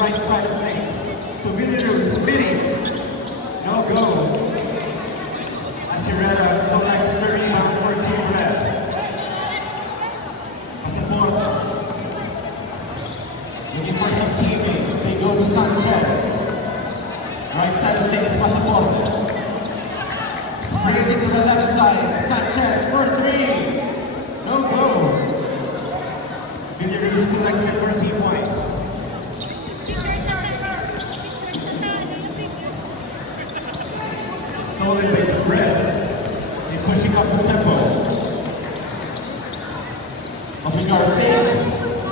right side of things. To Villaruz, Midi. No go. As Herrera collects the rebound for Team Red. Pasaporte. Looking for some teammates. They go to Sanchez. Right side of things, Pasaporte. Sprays it to the left side. Sanchez for three. No go. Villaruz collects it for Team White. Stolen by Team Red. They're pushing up the tempo. Obligar fakes.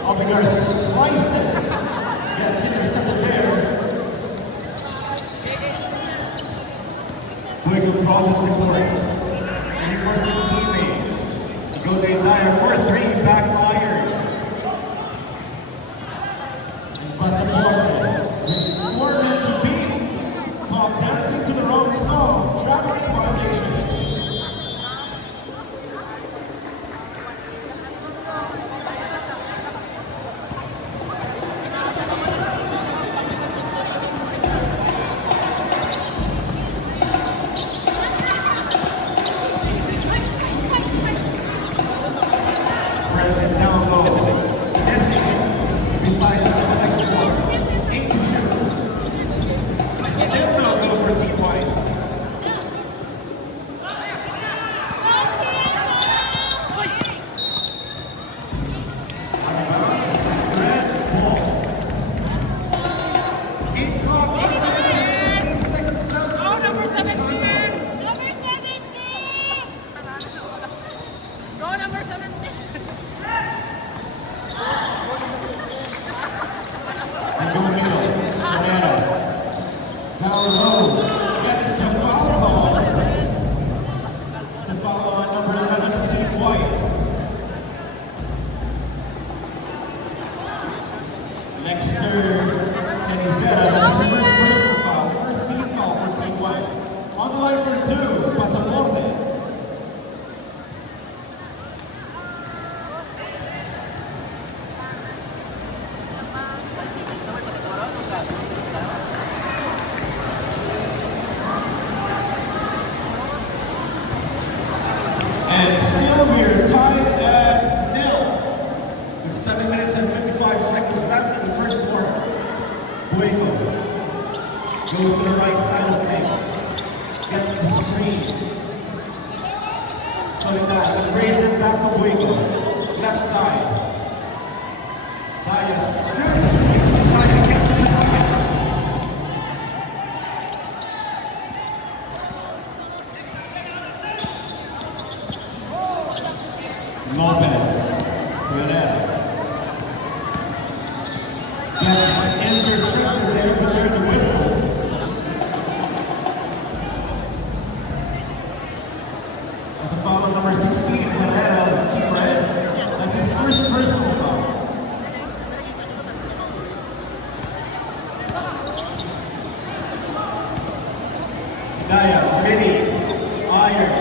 Obligar slices. Gets intercepted there. Buego crosses the court. Looking for some teammates. Go to Dyer for three. Back iron. Pasaporte. Four men to beat. Called dancing to the wrong song. Traveling violation. Spreads it down low. Missing. Beside us, next one. 8 to shoot. Still no go for Team White. Out of bounds. Red ball. In clock. 15 seconds left. Go number 17! Number 17! Go number 17! And go middle. Herrera. Down low. Gets the foul call. It's a foul on number 11 for Team White. Lexter Canizera. That's his first personal foul. First team foul for Team White. On the line for two. Pasaporte. And still we're tied at nil. With 7 minutes and 55 seconds left in the first quarter. Buego goes to the right side of things. Gets the screen. Soledad sprays it back to Buego. Left side. Daya shoots. Daya gets the bucket. Lopez, Herrera. Gets intercepted there, but there's a whistle. That's a foul on number 16, Herrera, Team Red. That's his first personal foul. Daya, Midi, Iron.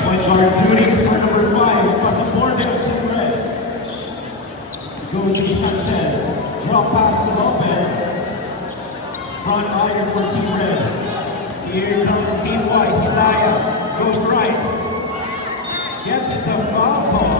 Point guard duties for number 5, Pasaporte of Team Red. Go to Sanchez. Drop pass to Lopez. Front iron for Team Red. Here comes Team White. Hidaya goes right. Gets the foul call.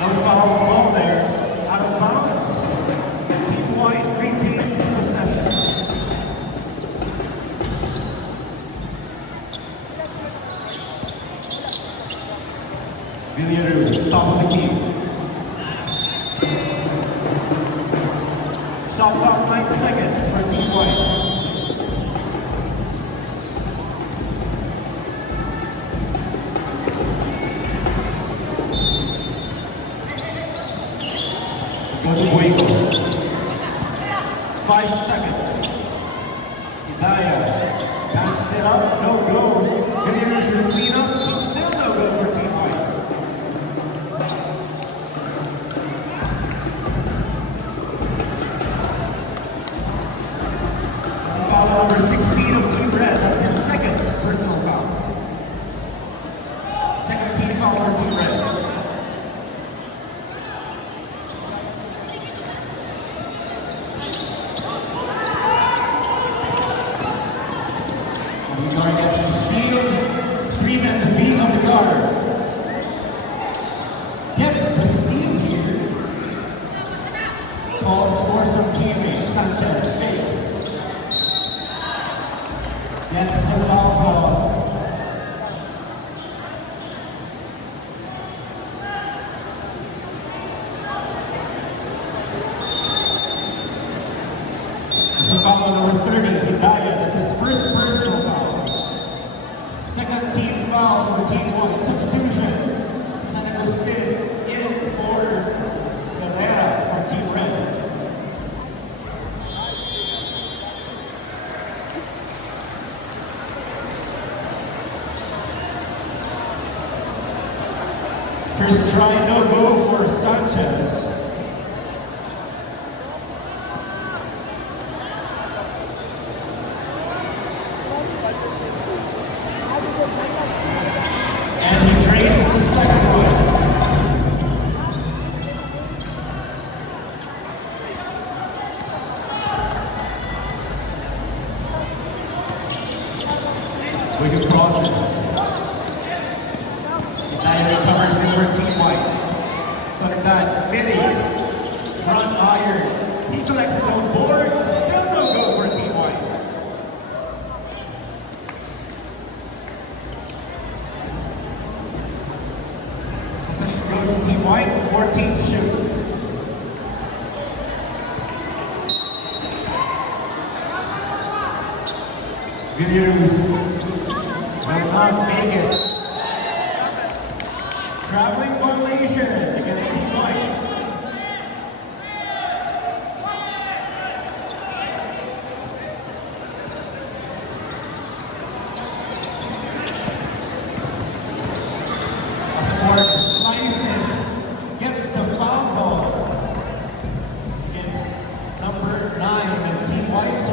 No foul call there. Out of bounds. Team White retains possession. Villaruz, top of the key. Shot clock 9 seconds for Team White. Go to Buego. 5 seconds. Hidaya backs it up, no go. Villaruz will clean up, still no go for Team White. teammate, Sanchez fakes. Gets the foul call. It's a foul on number 30, Hidayah. That's his first personal foul. Second team foul for Team White. Substitution. Senegal spin in for Herrera from Team Red. First try, no go for Sanchez. And he drains the second one. Wigan crosses. Hidayah recovers in for Team White. Soledad, Millie, front iron. He collects his own board. Still no go for Team White. Possession goes to Team White. 14 to shoot. Villaruz will not make it. Traveling violation against Team White. Asaport slices, gets the foul call against number 9 of Team White. So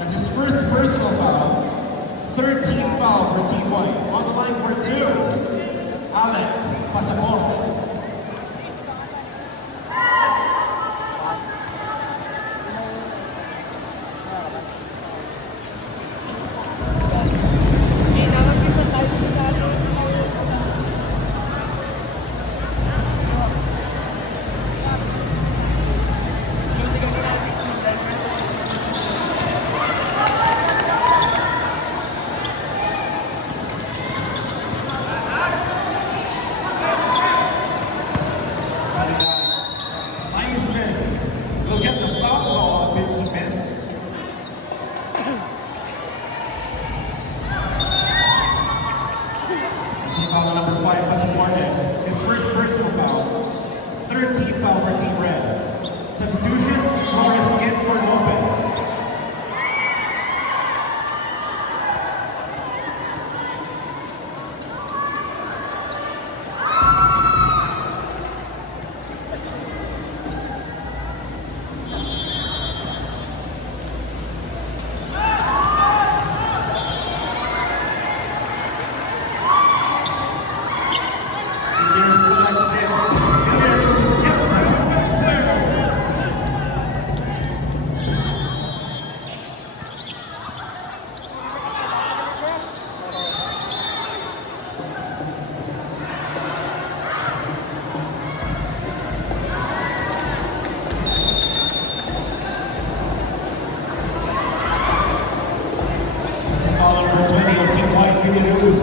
that's his first personal foul. Third team foul for Team White. On the line for 2. Alec Pasaporte. Will get the foul call, bids the miss. Team foul on number 5, Pasaporte. His first personal foul. Third team foul for Team Red. Substitution, Flores in for Lopez.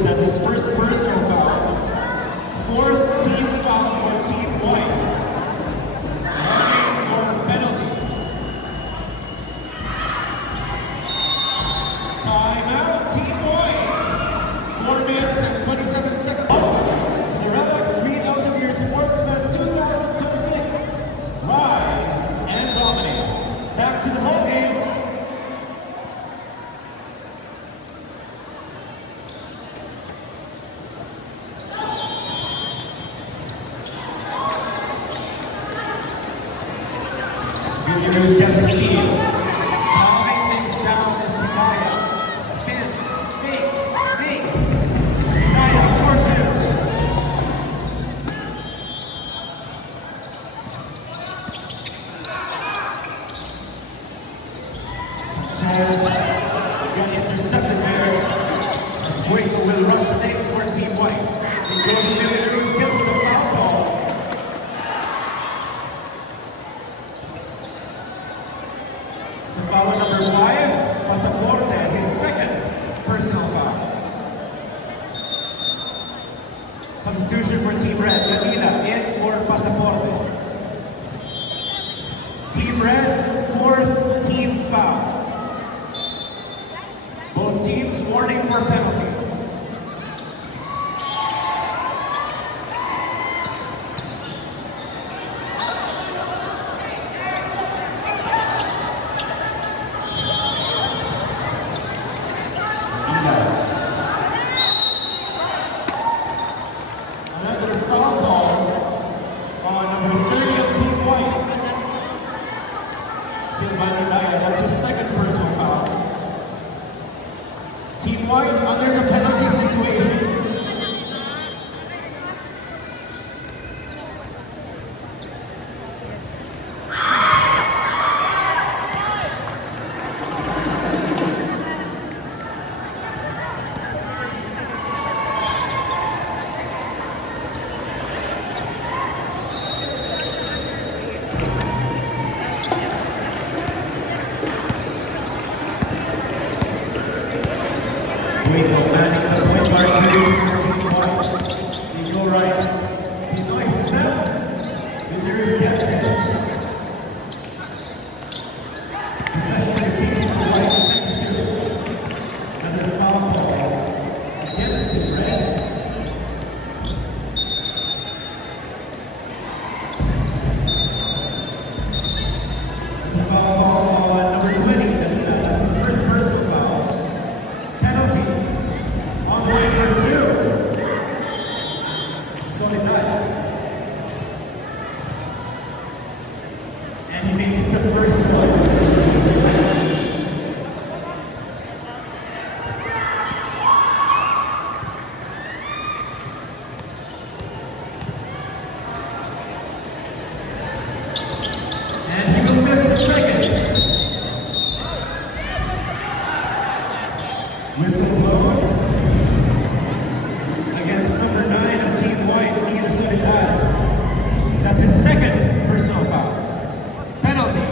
That's his first personal foul. Fourth team foul for Team White. Warning for penalty. Timeout, Team White. 4 minutes and 27 seconds. To the Relax Read Elsevier Sports Fest 2026. Rise and dominate. Back to the ball game. Villaruz gets a steal. Calming things down is Hidayah. Spins, fakes. Hidayah, 4-2. Chaz got intercepted there. As Boyko will rush the legs for Team White. They go to Villaruz, gets the foul call. So foul number 5, Pasaporte, his second personal foul. Substitution for Team Red, Manila in for Pasaporte. Team Red, 4th team foul. Both teams warning for penalty. Another foul call on number 30 of Team White. Silvani Daya, that's his second personal foul. Team White under the penalty situation. Waco manning the point guard crease for Team White. They go right. Pinoy set. Vinicius gets it. Possession continues to White. Check to shoot. Another foul ball against Team Red. That's a foul ball on number 20. That's his first personal foul. Penalty. On the line for 2. Soledad. And he makes the first one. And he will miss the second. Whistle blown against number 9 of Team White, Nina Soledad. That's his second personal foul. Penalty.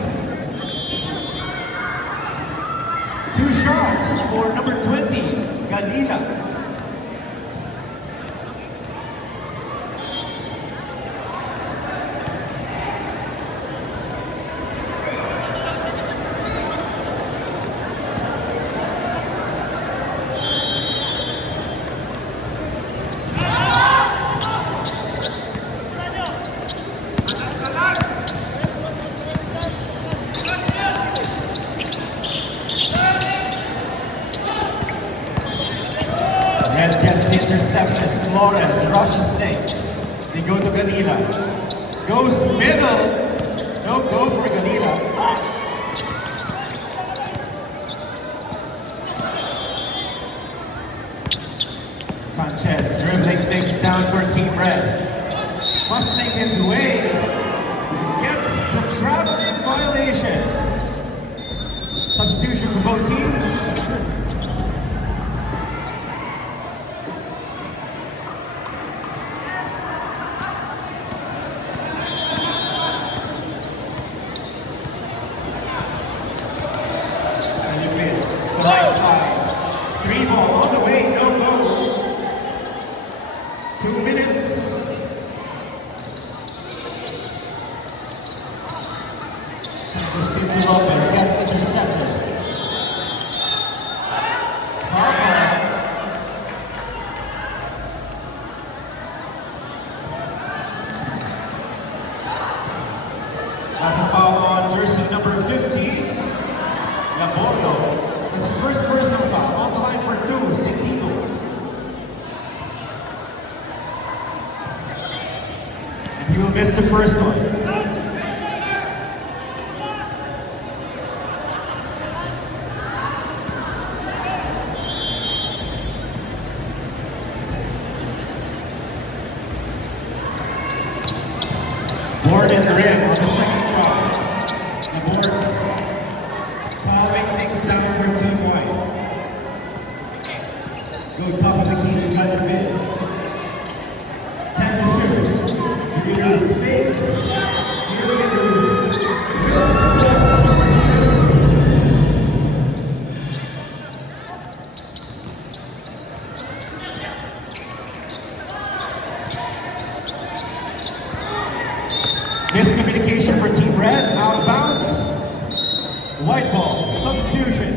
2 shots for number 20, Galila. Red gets the interception. Flores rushes snakes. They go to Galila. Goes middle. No go for Galila. Sanchez dribbling things down for Team Red. Busting his way. Gets the traveling violation. Substitution for both teams. The right side. 3 ball all the way, no go. 2 minutes. Agustin Lopez gets intercepted. Foul ball. That's a foul on jersey number 15. Labordo. That's his first personal foul. On the line for 2, Sentido. And he will miss the first one. Board and rim on the second try. The board plowing things down for Team White. Go top of the key, you got your mid. 10 to shoot. Urias fakes. Urias. White ball, substitution.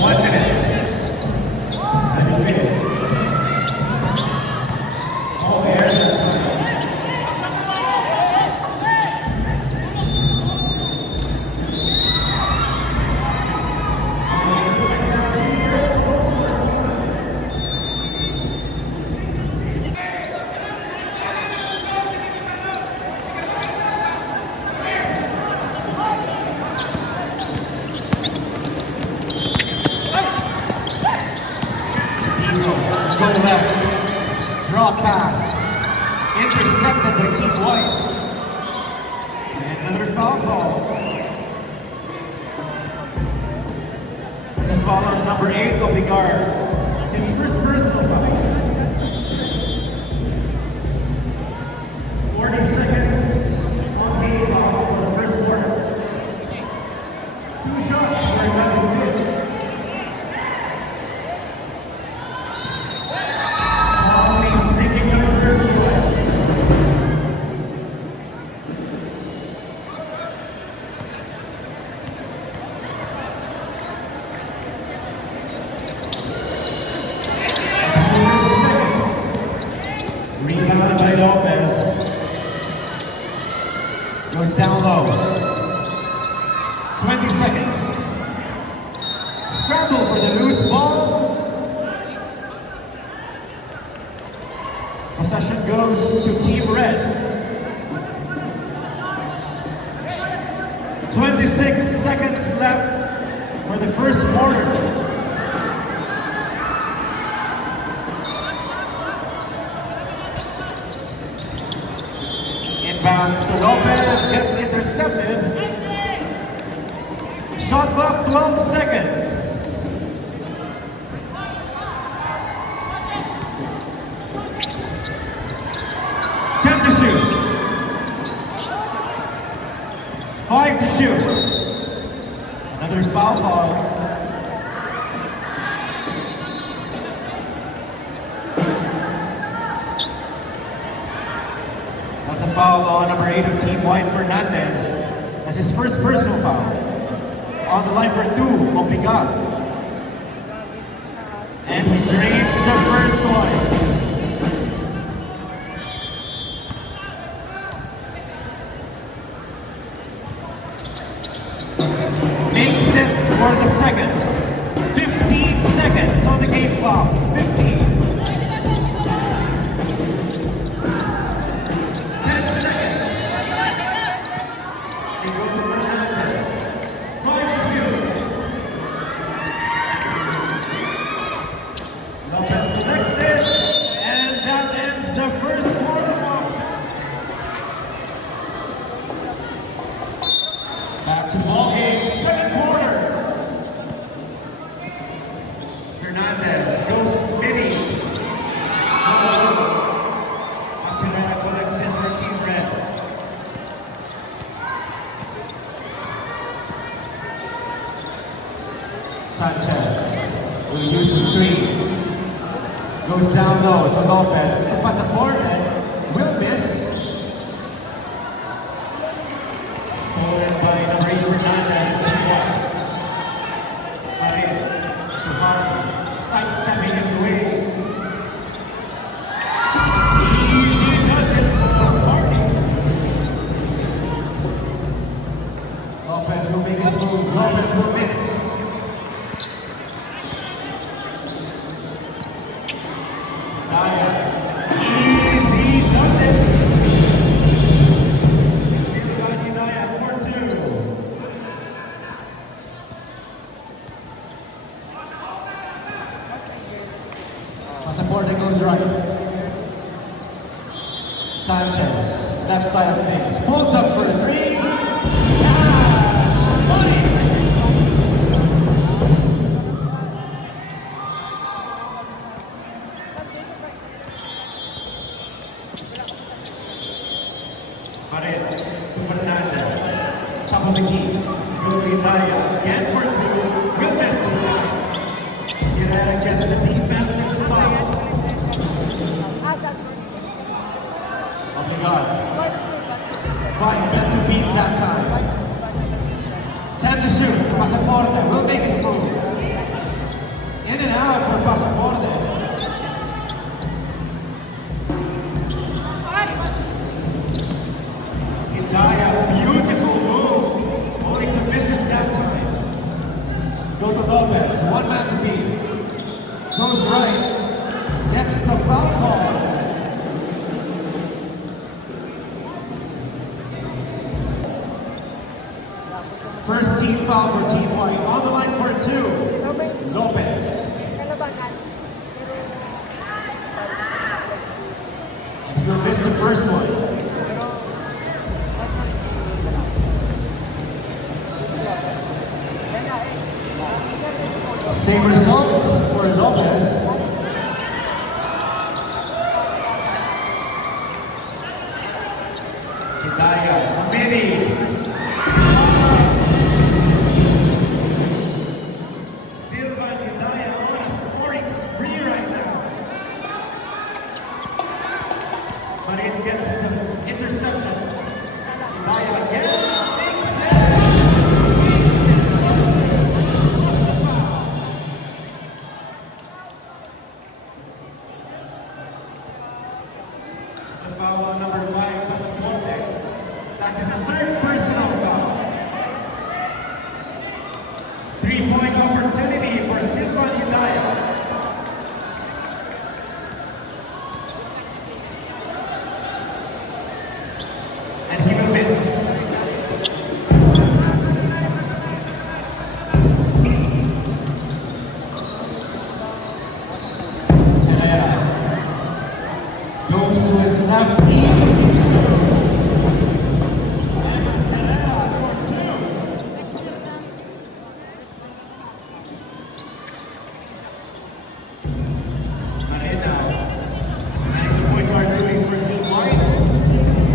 One minute. And you win. All airs at time. Go left, draw pass, intercepted by Team White. And another foul call. There's a foul on number 8, Obigar. His first personal foul. 40 seconds on game clock for the first quarter. 2 shots for Imagine Fit. Rebound by Lopez. Goes down low. 20 seconds. Scramble for the loose ball. Possession goes to Team Red. 26 seconds left for the first quarter. Inbounds to Lopez, gets intercepted. Shot clock 12 seconds. Ten to shoot. 5 to shoot. Another foul call. That's a foul on number 8 of Team White, Fernandez. That's his first personal foul. On the line for 2, Obigar. And he drains the first one. Makes it for the second. 15 seconds on the game clock. 15. 10 seconds. They go to Fernandez. 5 to shoot. Lopez collects it, and that ends the first quarter. Back to ball game, second quarter. Fernandez goes midi. Acelera collects it for Team Red. Sanchez will use the screen. Goes down low to Lopez to Pasaporte. Will miss. Stolen by number 8 Fernandez and Team White. Parin to Harvey, sidestepping his way. Easy does it for Harvey. Lopez will make his move. Lopez will miss. Naya, easy does it. Naya for 2. Pasaporte goes right. Sanchez, left side of things, pulls up for 3. Money. Parin to Fernandez, top of the key. Will be Naya again for two. Will miss this time. Herrera gets the defensive stop. Off the guard. Fine, meant to beat that time. 10 to shoot. Pasaporte will make his move. In and out for Pasaporte. Hidaya, beautiful move. Only to miss it that time. Go to Lopez. One man to beat. Goes right. Gets the foul call. First team foul for Team White. On the line for two. Lopez. And he'll miss the first one. Same result for Lopez. Hidaya, mini. Silva and Hidaya on a scoring spree right now. But it gets the interception. Hidaya again. Makes it. It's a foul on number 5, Pasaporte. That's his third personal foul. 3-point opportunity for Silva Hidaya. And he will miss. Herrera goes to his left knee. Herrera for two. Arena manning the point guard duties for Team White.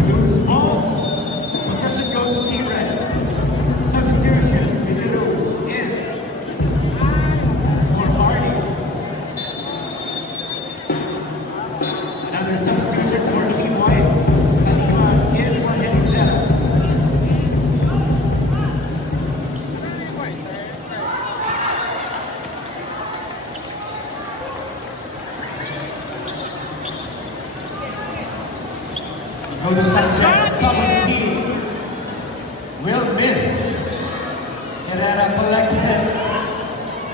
Loose ball. Possession goes to Team Red. Substitution. Villaluz in for Hardy. Another substitution for Team White. Kalima in for Yenisera. Go to Sanchez, top of the key. Will miss. Herrera collects it.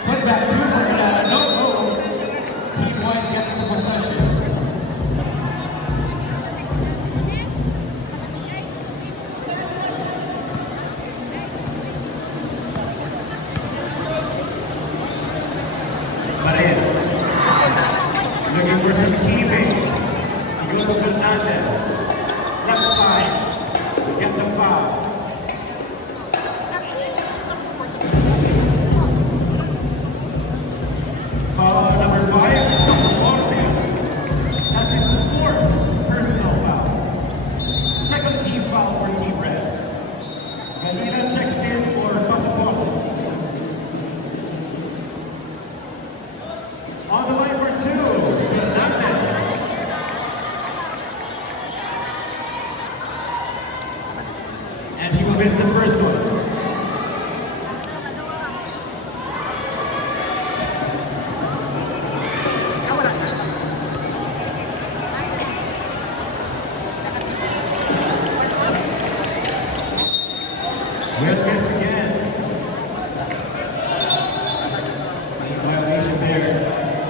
Put back two for Herrera. No goal. Team White gets the possession. Marin. Looking for some teammate. You go to Fernandez. Left side. Get the foul. Foul on number 5, Pasaporte. That's his fourth personal foul. Second team foul for Team Red. Galina checks in for Pasaporte. On the line for two, Fernandez. And he will miss the first one. Will miss again. Any violation there.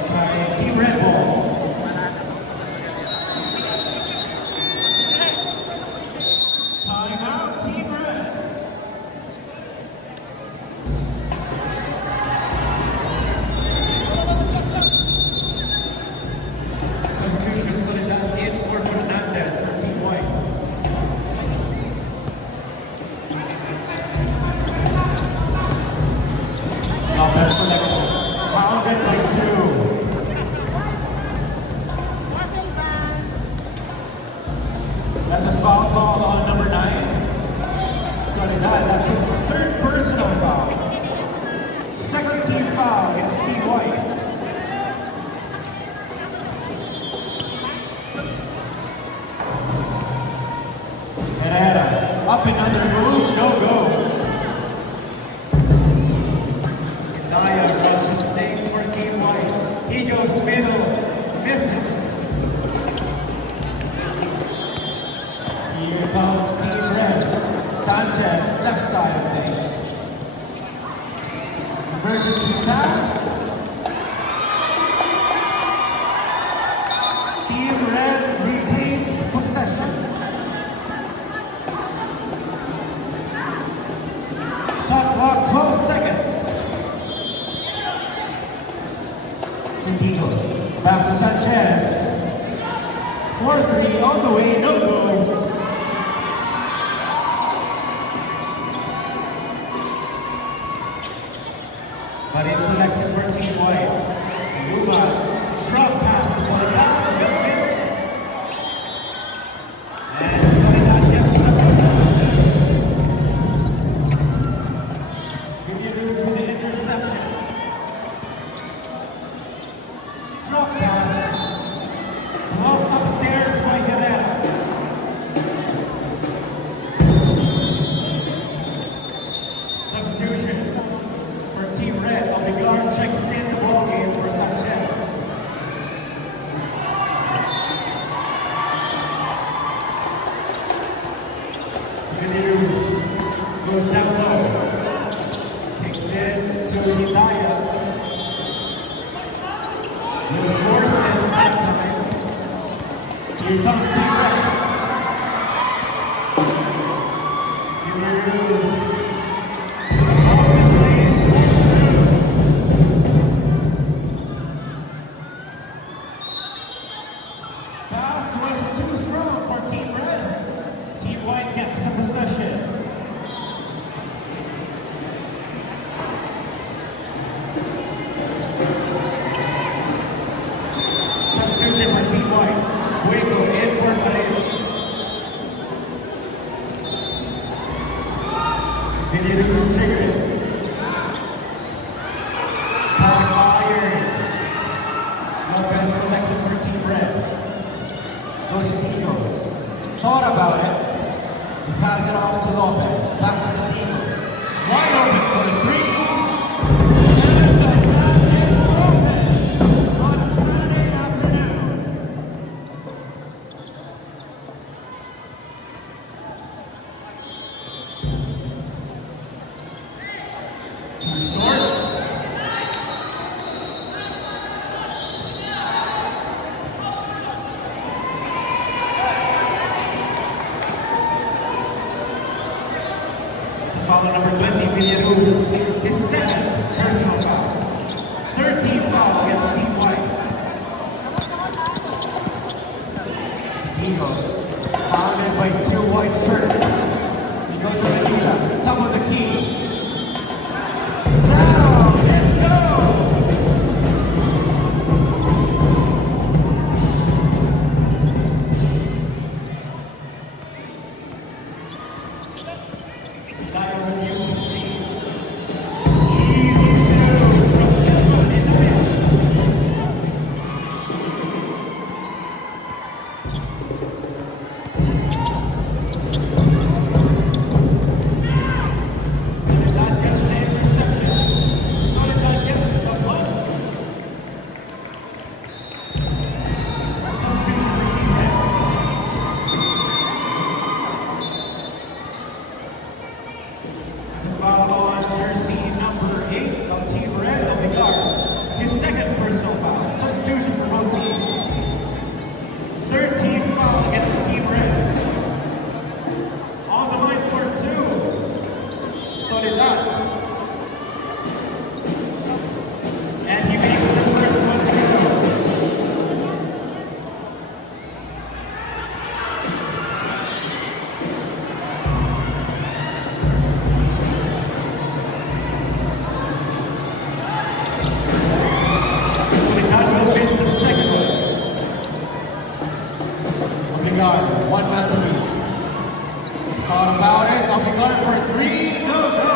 Tie Team Red ball. Timeout, Team Red. Substitution Soledad in for Fernandez for Team White. emergency pass. Team Red retains possession. Shot clock 12 seconds. Sindigo back to Sanchez. 4-3 on the way, no goal. But it collects it for Team White. Luma, drop pass to Soledad, will miss. And Soledad gets the possession. Villaruz with the interception. Drop pass. Blocked upstairs by Guerrero. Substitution for Team Red. Obigar checks in the ball game for Sanchez. Villaruz goes down low. Kicks in to Hidaya. Will force it that time. Here comes Team Red. Villaruz. Up in the lane. Pass was too strong for Team Red. Team White gets the possession. Substitution for Team White. Hueco in for Paredes. Villaruz triggered. Back iron. Lopez collects it for Team Red. Goes to Tino. Thought about it. He passes it off to Lopez. Back to Santino. Wide open for the three. And the pass is open on a Saturday afternoon. Too short. It's a foul number 20, Villaruz. His second personal foul. 13th foul against Team White. Eagle, fouled by two white shirts. You go to Manila, top of the key. Down and go! Hidaya will use the speed. Easy two from Silva Hidaya. Soledad gets the interception. Soledad gets the block. Substitution for Team Red. As a foul on jersey number 8 of Team Red, Obigar. His second personal foul. Substitution for both teams. 13th foul against Team Red. On the line for two. Soledad. And he makes the first one to go. Soledad will miss the second one. Obigar, one man to beat. Thought about it. Obigar for three. No, no.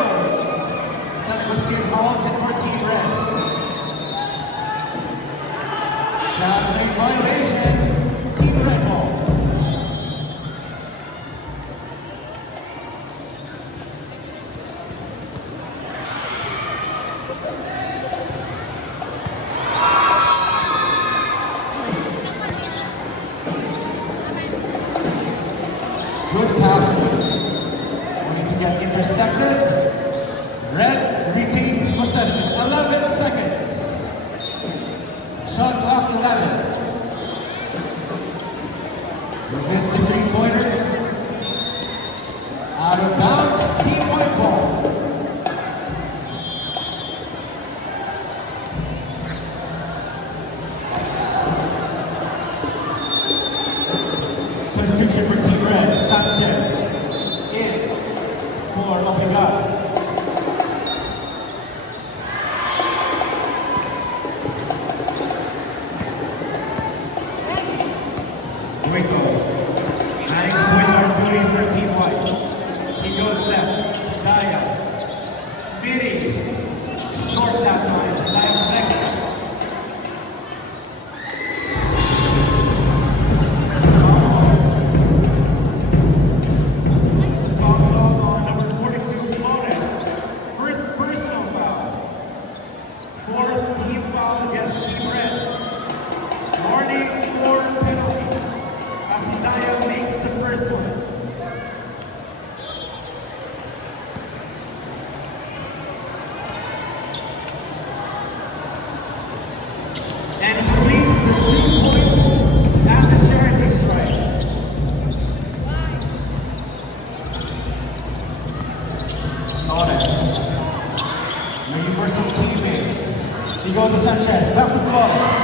Looking for some teammates. Digo to Sanchez, back to Flores.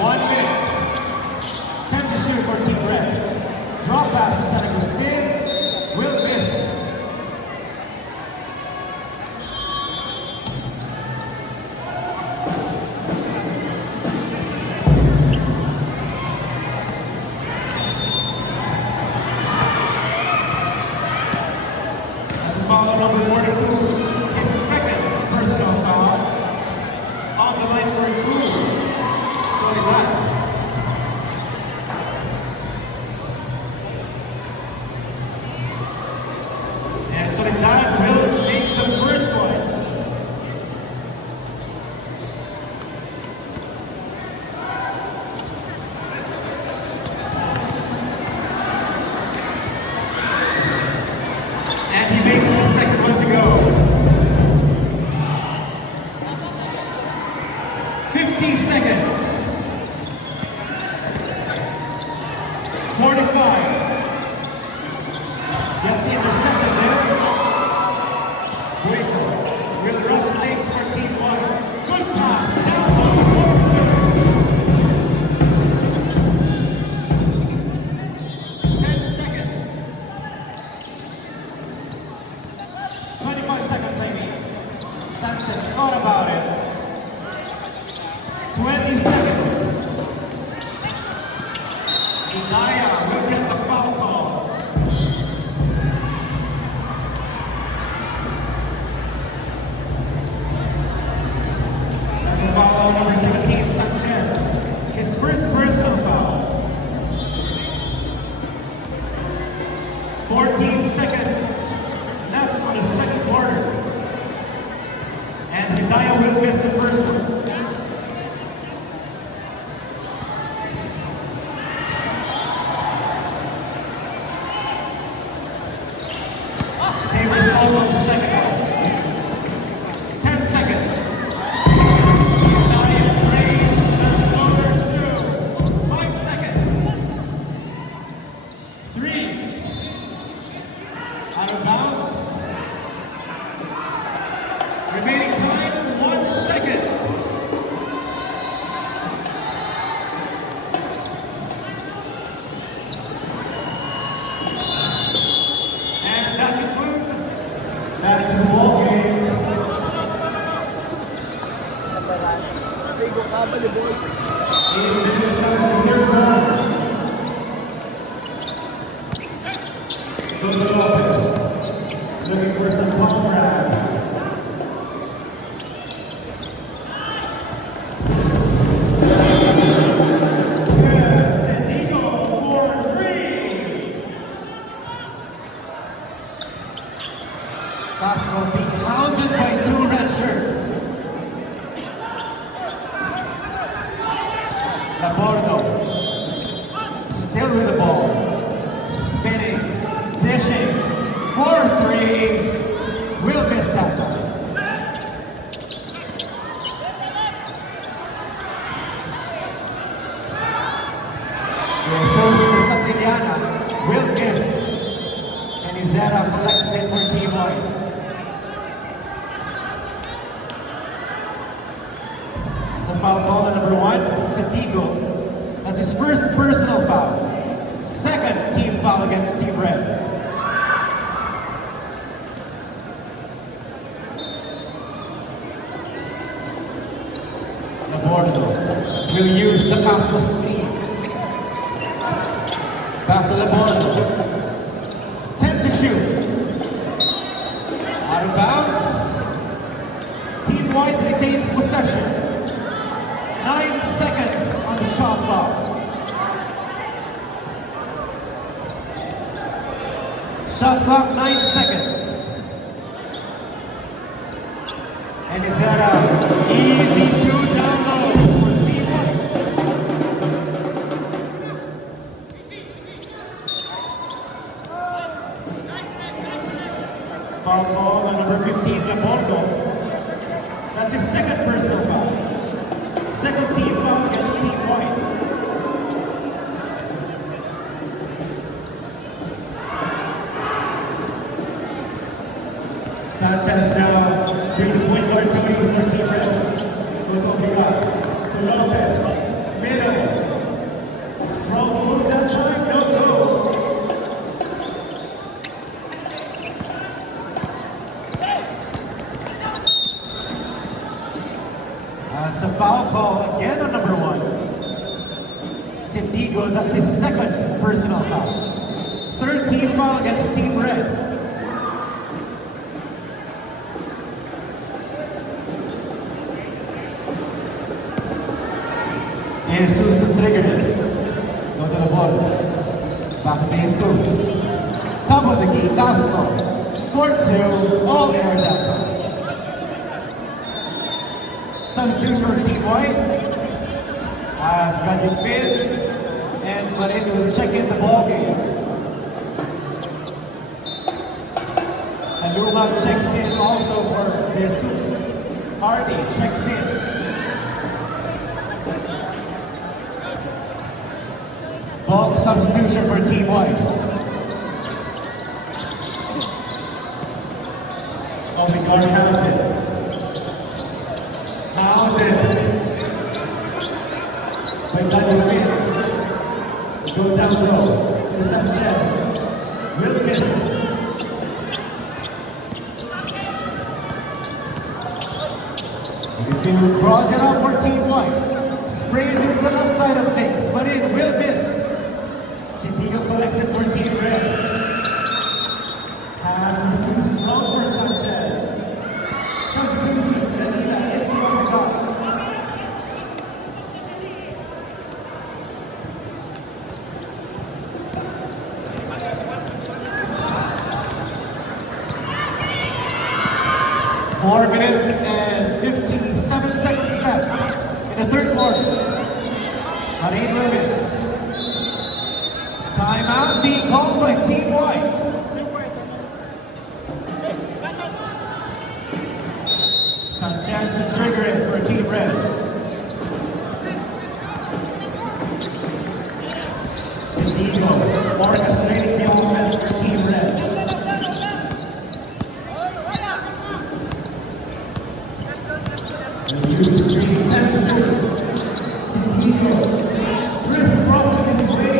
1 minute. 10 to shoot for Team Red. Drop pass to San Agustin. Will miss. As a foul number 42, his second personal foul. On the line for Ibu. Soledad. And Soledad will make the first one. And he makes the second one to go. 50 seconds. 45. Gets intercepted there. Buico will rush lanes for Team 1. Good pass, down low, Porter. 10 seconds. 25 seconds, I mean. Sanchez thought about it. 20 seconds. Idaya will get the foul call. That's a foul on number 17, Sanchez. His first personal foul. 14 seconds left on the second quarter. And Hidaya will miss the first one. Same result on the second one. 10 seconds. Hidaya drains the number 2. 5 seconds. 3. Out of bounds. Remaining time, 1 second. And that concludes that's the ball game. Rigo Caba de boy. 8 minutes left in the third quarter. Dodo Lopez looking for some pump grab. Good. Sandiego for 3. Casco being hounded by 2 red shirts. Labordo still with the ball, spinning, dishing, 4-3, will miss that time. Jesus to Santillana, will miss, and Izera collects it for Team White. It's a foul call on number 1, Sandiego. That's his first personal foul. Second team foul against Team Red. Labordo will use the Casco screen. Back to Labordo. 10 to shoot. Out of bounds. Team White retains possession. 9 seconds on the shot clock. Shot clock, 9 seconds. And is that a easy 2 down low for Team White? Foul call on number 15, Labordo. That's his second personal foul. Second team foul against Team White. Sanchez now Three to point guard duties for Team Red. Look what we got. To Lopez. Middle. Strong move that time. No go. That's a foul call again on number 1. Sindigo, that's his second personal foul. 13 foul against Team Red. Jesus to trigger it. Go to the ball. Back to Jesus. Top of the key, Castro. 4-2, all air that time. Substitution for Team White. As Gadifin and Marin will check in the ball game. And Lumag checks in also for Jesus. Hardy checks in. Ball substitution for Team White. Odegaard has it. Hounded by Gadifin. Go down low to Sanchez. Will miss it. Gadifin will cross it out for Team White. Sprays it to the left side of things, but it will miss. Sindigo collects it for Team Red. Pass is too strong for Sanchez. Substitution, Danila in from the goal. 4 minutes and 57 seconds left in the third quarter. Marin Willis. Timeout being called by Team White. Sanchez to trigger it for Team Red. Sindigo orchestrating the offense for Team Red. Use the screen, 10 shooter. Sindigo crisscrossing his way.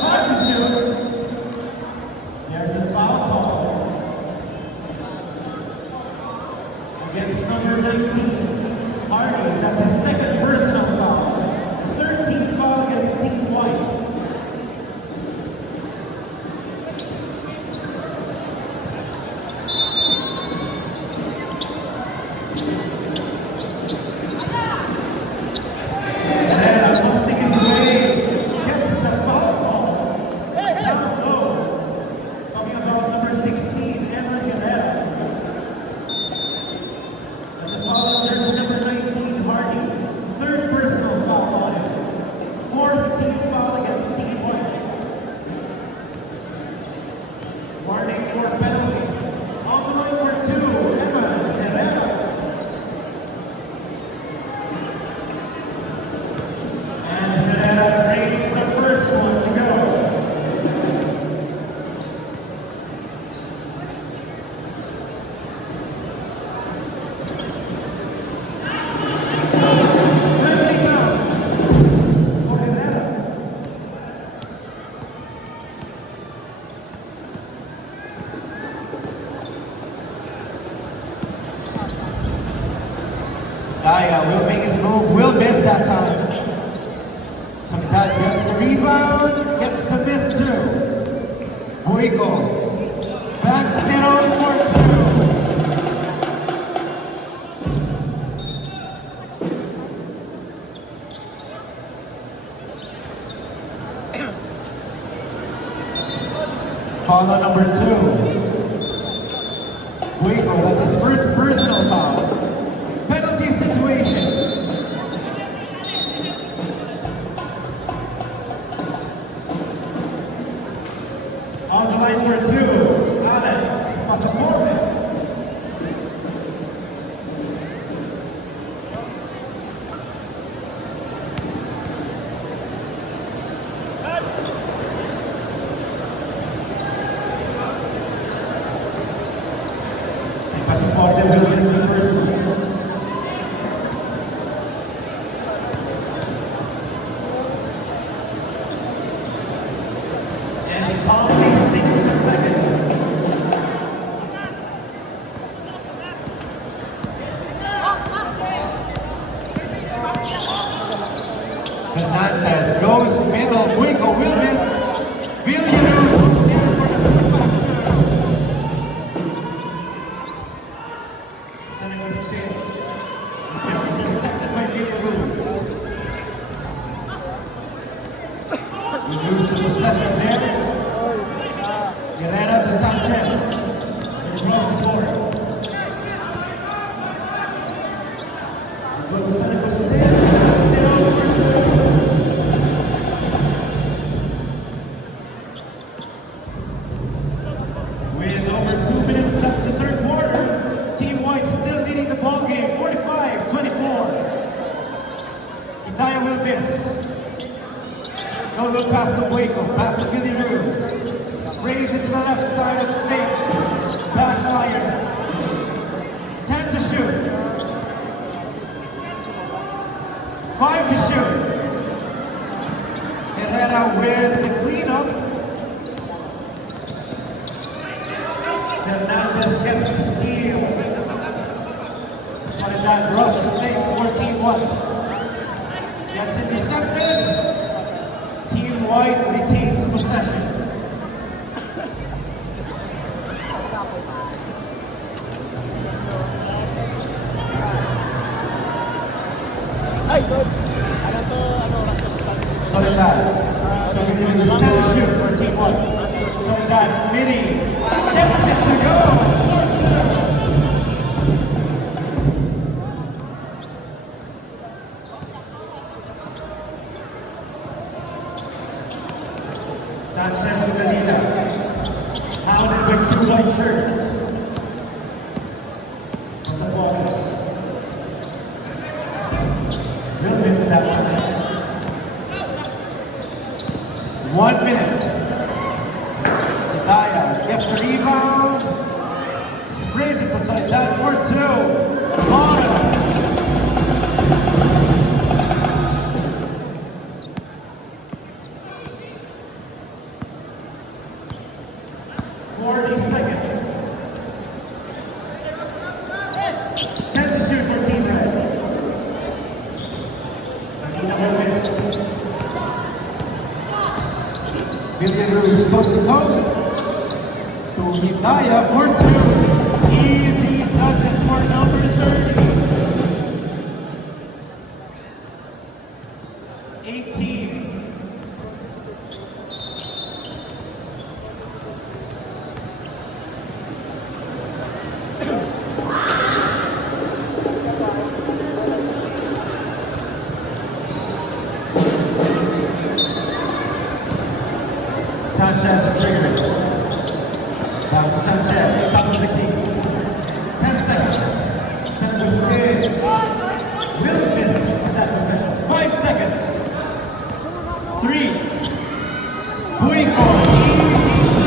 5 to shoot. There's a foul call against number 19, Hardy. That's his second personal foul. 13 foul against Team White. Herrera busting his way, gets the foul call. Down low. Talking about number 16, Evan Herrera. That's a foul on jersey number 19, Hardy. Third personal foul on him. Fourth team foul against Team White. Warning for penalty. On the line for 2, Evan Herrera. And Herrera trades the first one to go. Friendly bounce for Herrera. Daya will make his move, will miss that time. Trinidad gets the rebound, gets the miss too. Boyko backs it on for 2. Foul on number 2. Boyko, that's his first personal foul. Penalty situation. On the line for 2, Alec Pasaporte. Pasaporte will miss the first one. And the call is 60 seconds. Hernandez goes middle, Buico will miss. Villaruz was there for the back. Senegal still. They're intercepted by Villaruz. We lose the possession there. Herrera to Sanchez. Across the board. We go to Senegal still. With over 2 minutes left in the third quarter, Team White still leading the ball game, 45-24. Hidayah will miss. No look past the Buico, back to Villaruz. Sprays it to the left side of the face. Back iron. 10 to shoot. 5 to shoot. Herrera with the cleanup. Hernandez gets the steal. Soledad draws the stakes for Team White. Gets intercepted. Team White retains possession. Ay, coach. Ano to, Soledad. So Villaruz 10 to shoot for Team White. Soledad, midi. Gets it to go. 4-2. Sanchez to Medina. Hounded with 2 white shirts. Pasaporte. Will miss that time. 1 minute. Hidayah gets the rebound. Sprays it to Soledad for 2. Bottom. Seconds. 10 to shoot for Team Red. Medina will miss. Villaruz coast to coast. To Hidayah for 2. Easy does it for number 30. 18. Sanchez is triggering. Back to Sanchez, top of the key. 10 seconds. Senegal spin. Will miss that possession. 5 seconds. 3. Buico, easy 2.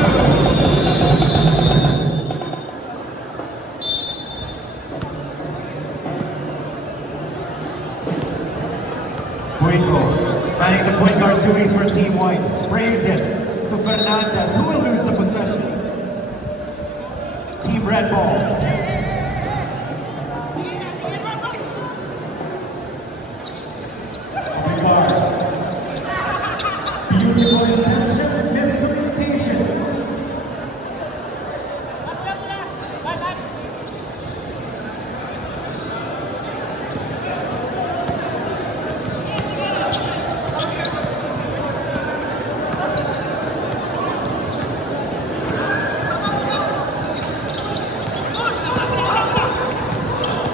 Buico, manning the point guard duties for Team White, sprays it to Fernandez, who will lose the possession. Team Red ball. Omegar. Beautiful intention, miscommunication.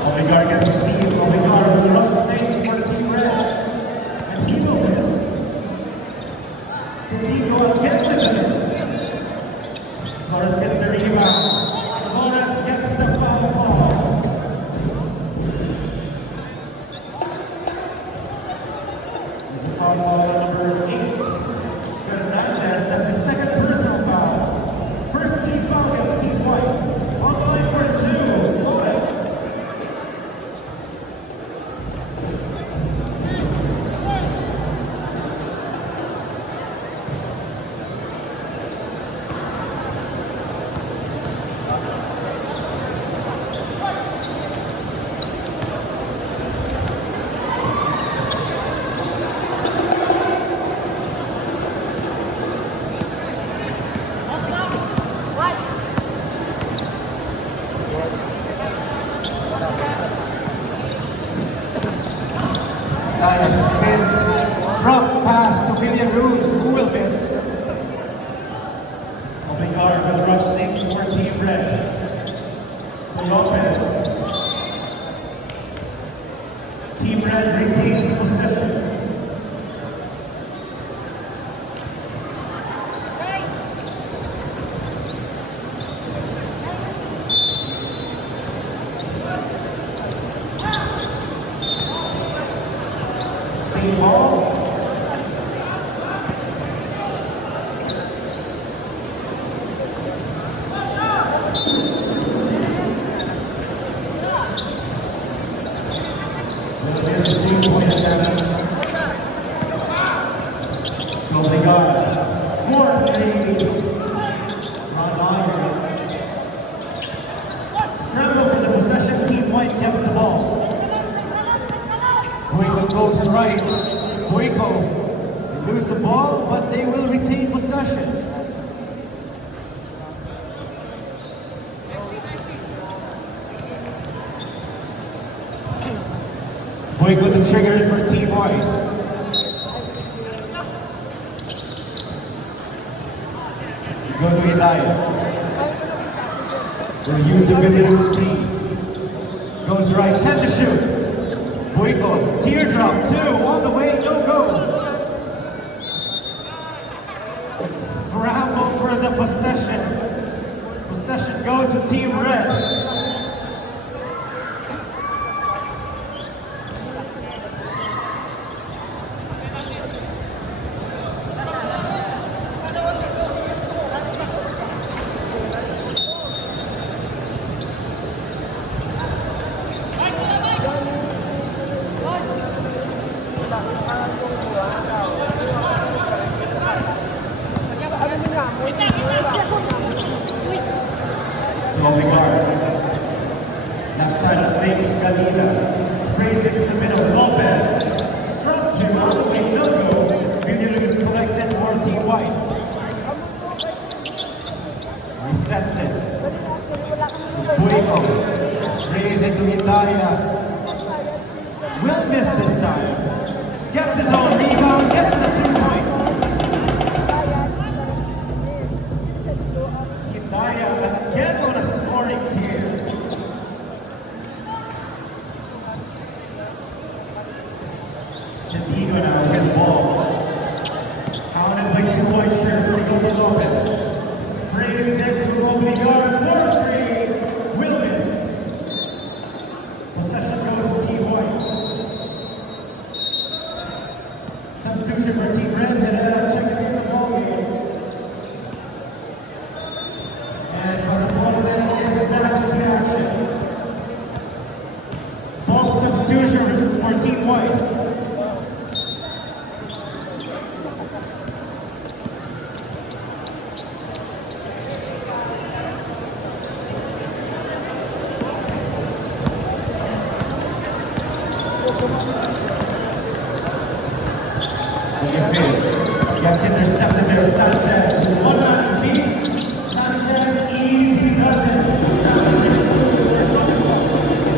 Omegar gets the steal. Omegar will rush things for Team Red. And he will miss. Sindigo again with the miss. Flores gets the rebound. Flores gets the foul ball. There's a foul ball on number 8. Fernandez has his second personal foul. First team foul against Team White. On the line for 2. Flores. Daya spins. Drop pass to Villaruz. Who will miss? Obligar will rush things for Team Red. Lopez. Team Red retains possession. Same ball. Will miss a 3-point attempt. Obligar. 4-3. Front iron. Scramble for the possession. Team White gets the ball. Boyko goes right. Boyko. They lose the ball, but they will retain possession. Boyko to trigger it for Team White. Go to Hidayah. Will use the video screen. Goes right, 10 to shoot. Boyko, teardrop, 2, on the way, no go. Scramble for the possession. Possession goes to Team Red. To Obligar. Left side of things, Galina. Sprays it to the middle, Lopez. Strong 2, on the way, no go. Villaruz collects it for Team White. Resets it. Boyko. Sprays it to Hidayah. Will miss this time. Gets his own rebound, gets the 2 points. Hidayah again on a scoring tear. Sandiego now with ball. Counted by 2 white shirts, they go to Lopez. Sprays it to Obligar, 4-3. Will miss. Possession goes to Team White. Substitution for Team Red, Herrera checks in the ball game. And Pasaporte is back into action. Ball substitution for Team White. Gets intercepted there, Sanchez. 1 man to beat. Sanchez, easy does it.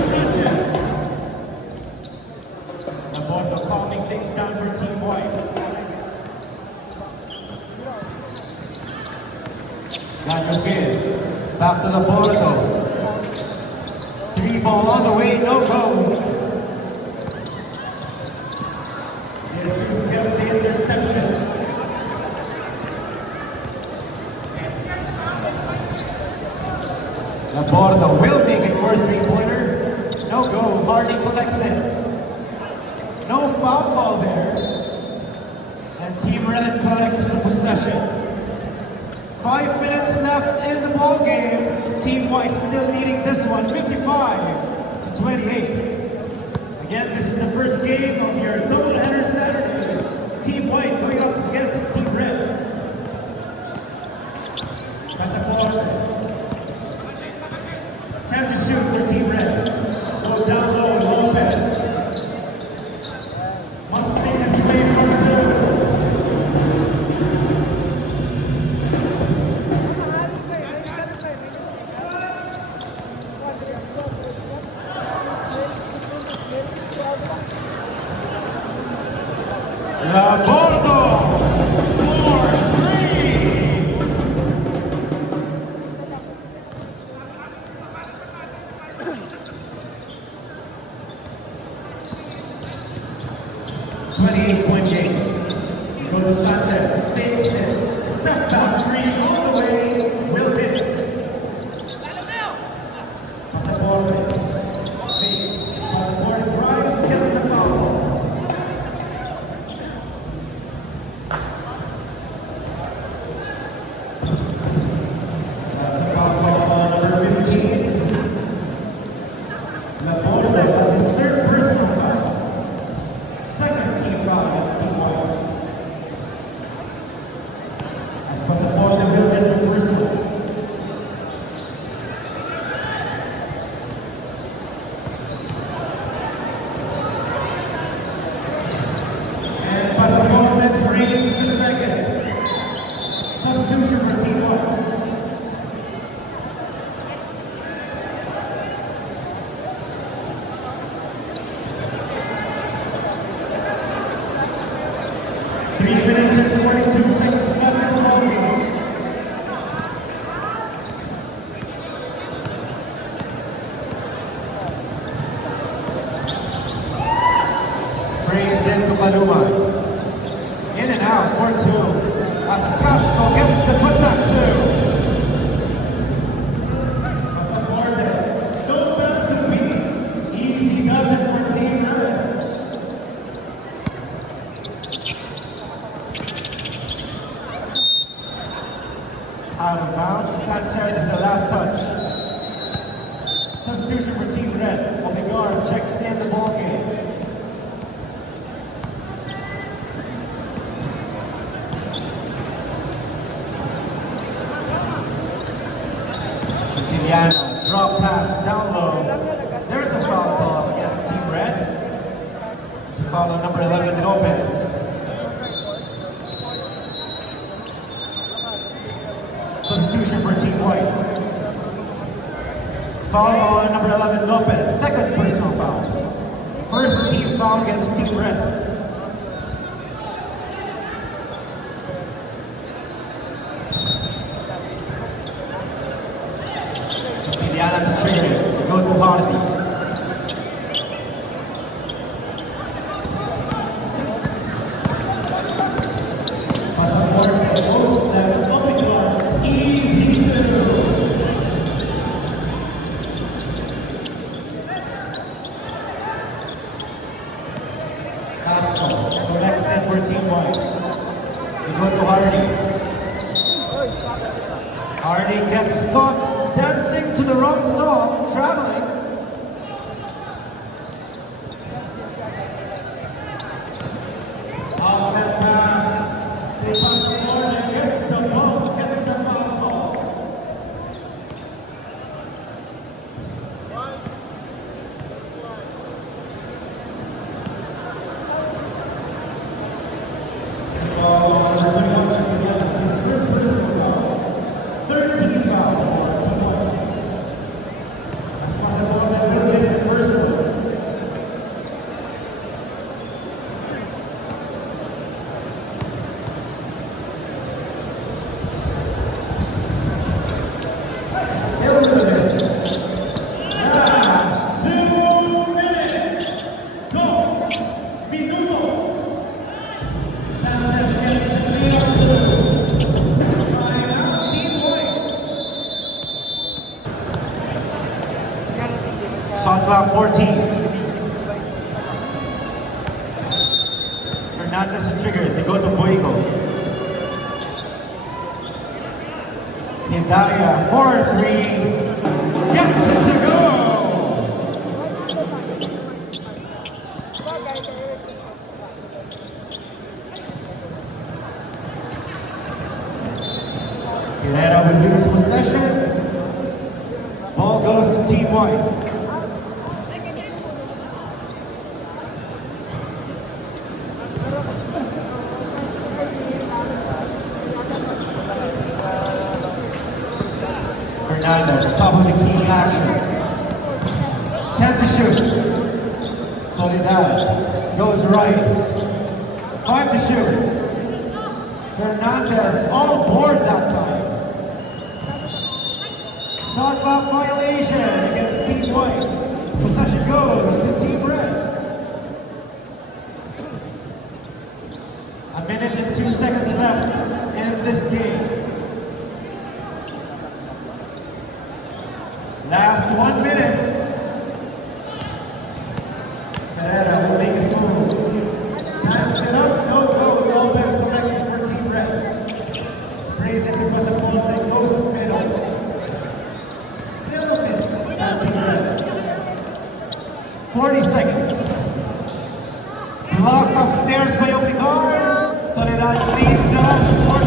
Sanchez. Labordo calming things down for Team White. Ganyofil. Back to Labordo. 3 ball on the way, no go. Jesus gets the interception. Labordo will make it for a 3-pointer. No go. Hardy collects it. No foul call there. And Team Red collects the possession. 5 minutes left in the ball game. Team White still leading this one, 55-28. Again, this is the first game of your doubleheader Saturday. Team White going up against Team Red. Pasaporte. 10 to shoot for Team Red. Go down low, Lopez. Must make his way from 2. Labordo for 3. .28 game. You go to Sanchez, fakes it, step back three all the way, will miss. Pasaporte, fakes, Pasaporte drives, gets the foul. That's a foul call on number 15. Labordo, that's his third personal foul. Second team foul against Team White. As Pasaporte will miss the first one. And Pasaporte drains to second. Substitution for Team White. Three minutes and 42 seconds left in the ball game. Sprays into Kaluma. In and out for two. Ascasco gets the putback two. Pasaporte, don't bad to beat. Easy does it for Team Red. Out of bounds, Sanchez with the last touch. Substitution for Team Red. Obigar checks in the ball game. Indiana, drop pass, down low. There's a foul call against Team Red. It's a foul on number 11, Lopez. Substitution for Team White. Foul on number 11, Lopez. Second personal foul. First team foul against Team Red. Indiana to trigger it. They go to Hardy. Pasaporte, post left, Obigar, easy two. Pascal collects it for Team White. They go to Hardy. Hardy gets caught dancing to the wrong song, traveling. Outlet pass. The Pasaporte gets the bump, gets the foul call. It's a foul on number 21 together. His first personal foul. 13 foul for Team White. As Pasaporte will miss the first one. Still with the miss. Last 2 minutes. 2 minutos. Sanchez gets the lead on 2. Time out, Team White. Shot clock 14. Hernandez is triggered. They go to Boigo. Hidaya, 4-3, gets it to go! Herrera will lose possession. Ball goes to Team White. Hernandez, top of the key action. 10 to shoot. Soledad goes right. 5 to shoot. Fernandez all board that time. Shot clock violation against Team White. Possession goes to Team Red. A minute and 2 seconds left in this game. Last 1 minute. Pereira will make his move. Pants it up, no go. Lopez collects it for Team Red. Sprays it to Pasapon and goes middle. Still a miss for Team Red. 40 seconds. Blocked upstairs by Obligar. Soledad cleans it up for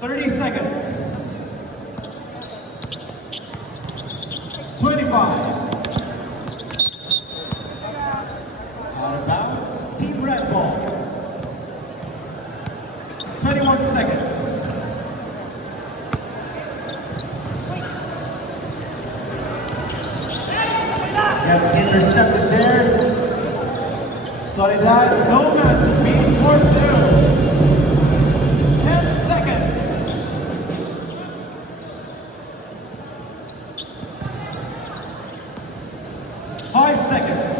2. 30 seconds. 25. Out of bounds. Team Red ball. 21 seconds. Gets intercepted there. Soledad, no man to beat for 2. 10 seconds. 5 seconds.